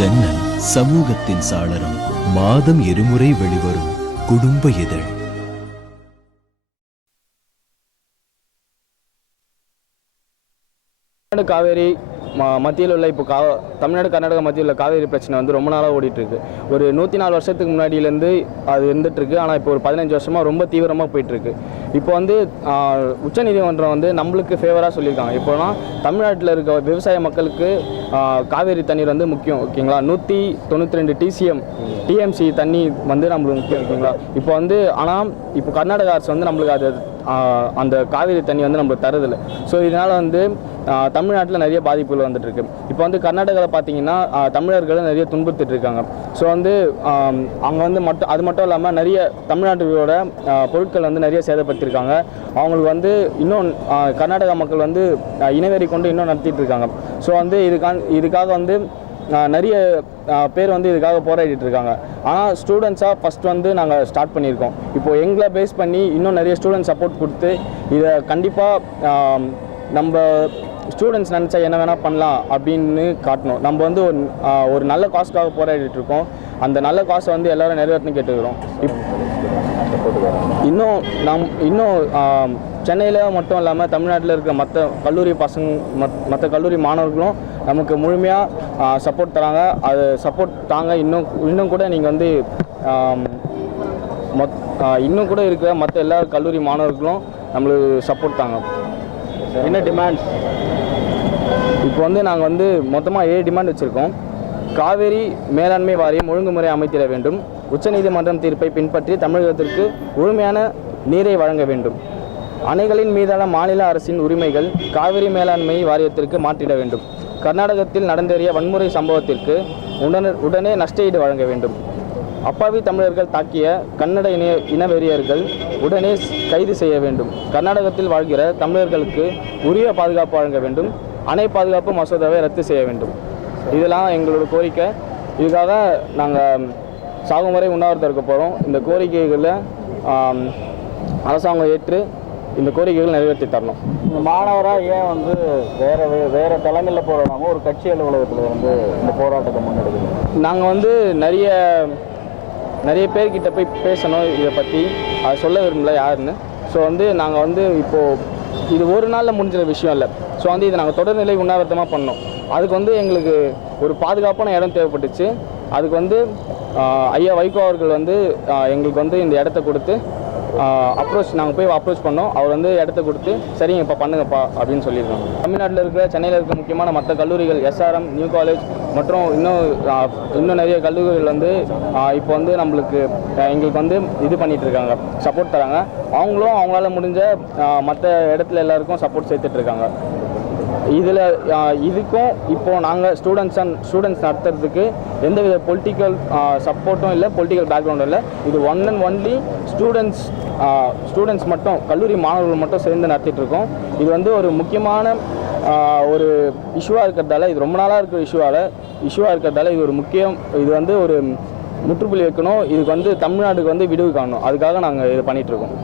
ஜன்னல் சமூகத்தின் சாளரம். மாதம் இருமுறை வெளிவரும் குடும்ப இதழ். காவேரி மத்தியில் உள்ள இப்போ தமிழ்நாடு கர்நாடகா மத்தியில் உள்ள காவேரி பிரச்சனை வந்து ரொம்ப நாளாக ஓடிட்டுருக்கு. ஒரு 104 வருஷத்துக்கு முன்னாடியிலேருந்து அது இருந்துகிட்ருக்கு. ஆனால் இப்போ ஒரு 15 வருஷமாக ரொம்ப தீவிரமாக போயிட்டுருக்கு. இப்போ வந்து உச்சநீதிமன்றம் வந்து நம்மளுக்கு ஃபேவராக சொல்லியிருக்காங்க. இப்போனா தமிழ்நாட்டில் இருக்க விவசாய மக்களுக்கு காவேரி தண்ணீர் வந்து முக்கியம், ஓகேங்களா. 192 டிஎம்சி தண்ணி வந்து நம்மளுக்கு முக்கியம், ஓகேங்களா. இப்போ வந்து ஆனால் இப்போ கர்நாடகா அரசு வந்து நம்மளுக்கு அது அந்த காவேரி தண்ணி வந்து நம்மளுக்கு தரதில்லை. ஸோ இதனால் வந்து தமிழ்நாட்டில் நிறைய பாதிப்புகள் வந்துட்டுருக்கு. இப்போ வந்து கர்நாடகாவில் பார்த்தீங்கன்னா தமிழர்களை நிறைய துன்புறுத்திட்டு இருக்காங்க. ஸோ வந்து அவங்க வந்து அது மட்டும் இல்லாமல் நிறைய தமிழ்நாட்டோட பொருட்கள் வந்து நிறைய சேதப்படுத்தியிருக்காங்க. அவங்களுக்கு வந்து இன்னும் கர்நாடகா மக்கள் வந்து இனவெறி கொண்டு இன்னும் நடத்திட்டு இருக்காங்க. ஸோ வந்து இதுக்காக வந்து நிறைய பேர் வந்து இதுக்காக போராடிட்டு இருக்காங்க. ஆனால் ஸ்டூடெண்ட்ஸாக ஃபஸ்ட் வந்து நாங்கள் ஸ்டார்ட் பண்ணியிருக்கோம். இப்போது எங்களை பேஸ் பண்ணி இன்னும் நிறைய ஸ்டூடெண்ட்ஸ் சப்போர்ட் கொடுத்து இதை கண்டிப்பாக நம்ம ஸ்டூடெண்ட்ஸ் நினச்சா என்ன வேணால் பண்ணலாம் அப்படின்னு காட்டணும். நம்ம வந்து ஒரு நல்ல காஸ்க்காக போராடிட்டு இருக்கோம். அந்த நல்ல காசை வந்து எல்லோரும் நிறைவேற்றணும் கேட்டுக்கிறோம். இன்னும் சென்னையில் மட்டும் இல்லாமல் தமிழ்நாட்டில் இருக்க மற்ற கல்லூரி மாணவர்களும் நமக்கு முழுமையாக சப்போர்ட் தராங்க. அது சப்போர்ட் தாங்க. இன்னும் கூட நீங்கள் வந்து இன்னும் கூட இருக்கிற மற்ற எல்லா கல்லூரி மாணவர்களும் நம்மளுக்கு சப்போர்ட் தாங்க. என்ன டிமாண்ட்? இப்போ வந்து நாங்கள் வந்து மொத்தமாக 7 டிமாண்ட் வச்சுருக்கோம். காவேரி மேலாண்மை வாரியம் ஒழுங்குமுறை அமைத்திட வேண்டும். உச்சநீதிமன்றம் தீர்ப்பை பின்பற்றி தமிழகத்திற்கு முழுமையான நீரை வழங்க வேண்டும். அணைகளின் மீதான மாநில அரசின் உரிமைகள் காவிரி மேலாண்மை வாரியத்திற்கு மாற்றிட வேண்டும். கர்நாடகத்தில் நடந்தேறிய வன்முறை சம்பவத்திற்கு உடனே நஷ்டஈடு வழங்க வேண்டும். அப்பாவி தமிழர்கள் தாக்கிய கன்னட இனவெறியர்கள் உடனே கைது செய்ய வேண்டும். கர்நாடகத்தில் வாழ்கிற தமிழர்களுக்கு உரிய பாதுகாப்பு வழங்க வேண்டும். அணை பாதுகாப்பு மசோதாவை ரத்து செய்ய வேண்டும். இதெல்லாம் எங்களோட கோரிக்கை. இதுக்காக நாங்கள் சாகும் வரை உண்ணாவிரதம் இருக்க போகிறோம். இந்த கோரிக்கைகளில் அரசாங்கம் ஏற்று இந்த கோரிக்கைகள் நிறைவேற்றி தரணும். இந்த மாணவராக ஏன் வந்து வேறு தலைமையில் போராடாமல் ஒரு கட்சி அலுவலகத்தில் வந்து இந்த போராட்டத்தை முன்னெடுக்கணும்? நாங்கள் வந்து நிறைய பேர்கிட்ட போய் பேசணும் இதை பற்றி. அதை சொல்ல விரும்பல யாருன்னு. ஸோ வந்து நாங்கள் வந்து இப்போது இது ஒரு நாளில் முடிஞ்ச விஷயம் இல்லை. ஸோ வந்து இதை நாங்கள் தொடர்நிலை உண்ணாவிரதமாக பண்ணோம். அதுக்கு வந்து எங்களுக்கு ஒரு பாதுகாப்பான இடம் தேவைப்பட்டுச்சு. அதுக்கு வந்து ஐயா வைகோ அவர்கள் வந்து எங்களுக்கு வந்து இந்த இடத்த கொடுத்து நாங்கள் போய் அப்ரோச் பண்ணோம். அவர் வந்து இடத்த கொடுத்து சரிங்க இப்போ பண்ணுங்கப்பா அப்படின்னு சொல்லியிருக்காங்க. தமிழ்நாட்டில் இருக்கிற சென்னையில் இருக்கிற முக்கியமான மற்ற கல்லூரிகள் SRM, நியூ காலேஜ் மற்றும் இன்னும் நிறைய கல்லூரிகள் வந்து இப்போ வந்து எங்களுக்கு வந்து இது பண்ணிகிட்டு இருக்காங்க, சப்போர்ட் தராங்க. அவங்களும் அவங்களால முடிஞ்ச மற்ற இடத்துல எல்லாருக்கும் சப்போர்ட் சேர்த்துட்ருக்காங்க. இதுக்கும் இப்போது நாங்கள் ஸ்டூடெண்ட்ஸ் நடத்துறதுக்கு எந்தவித பொலிட்டிக்கல் சப்போர்ட்டும் இல்லை, பொலிட்டிக்கல் பேக்ரவுண்டும் இல்லை. இது ஒன் அண்ட் ஒன்லி ஸ்டூடெண்ட்ஸ் மட்டும், கல்லூரி மாணவர்கள் மட்டும் சேர்ந்து நடத்திட்டு இருக்கோம். இது வந்து ஒரு முக்கியமான ஒரு இஷ்யூவாக இருக்கிறதால, இது ரொம்ப நாளாக இருக்கிற இஷ்யூவாக இருக்கிறதால இது வந்து ஒரு முற்றுப்புள்ளி வைக்கணும். இதுக்கு வந்து தமிழ்நாட்டுக்கு வந்து விடுவு காணணும். அதுக்காக நாங்கள் இது பண்ணிகிட்ருக்கோம்.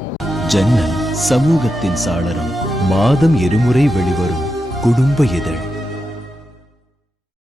ஜன்னல் சமூகத்தின் சாளரம். மாதம் இருமுறை வெளிவரும் குடும்ப இதழ்.